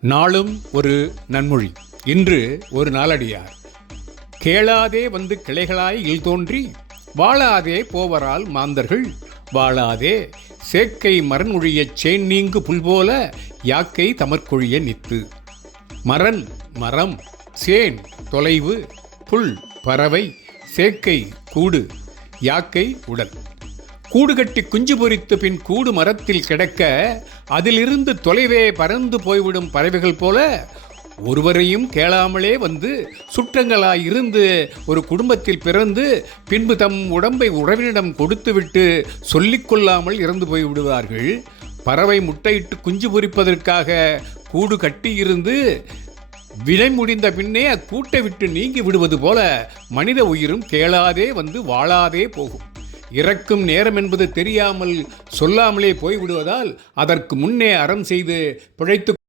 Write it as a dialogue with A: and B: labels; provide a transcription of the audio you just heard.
A: நாளும் ஒரு நன்மொழி. இன்று ஒரு நாளடியார். கேளாதே வந்து கிளைகளாய் இல் தோன்றி வாழாதே போவரால் மாந்தர்கள் வாழாதே சேக்கை மரன்மொழியச் சேன் நீங்கு புல் போல யாக்கை தமர்கொழிய நித்து. மரன் மரம் சேன் தொலைவு புல் பறவை சேக்கை கூடு யாக்கை உடல். கூடு கட்டி குஞ்சு பொறித்து பின் கூடு மரத்தில் கிடக்க அதிலிருந்து தொலைவே பறந்து போய்விடும் பறவைகள் போல ஒருவரையும் கேளாமலே வந்து சுற்றங்களாய் இருந்து ஒரு குடும்பத்தில் பிறந்து பின்பு தம் உடம்பை உறவினிடம் கொடுத்துவிட்டு சொல்லிக்கொள்ளாமல் இறந்து போய் விடுவார்கள். பறவை முட்டையிட்டு குஞ்சு பொரிப்பதற்காக கூடு கட்டியிருந்து வினை முடிந்த பின்னே அக்கூட்டை விட்டு நீங்கி விடுவது போல மனித உயிரும் கேளாதே வந்து வாழாதே போகும். இறக்கும் நேரம் என்பது தெரியாமல் சொல்லாமலே போய்விடுவதால் அதற்கு முன்னே அறம் செய்து பிழைத்து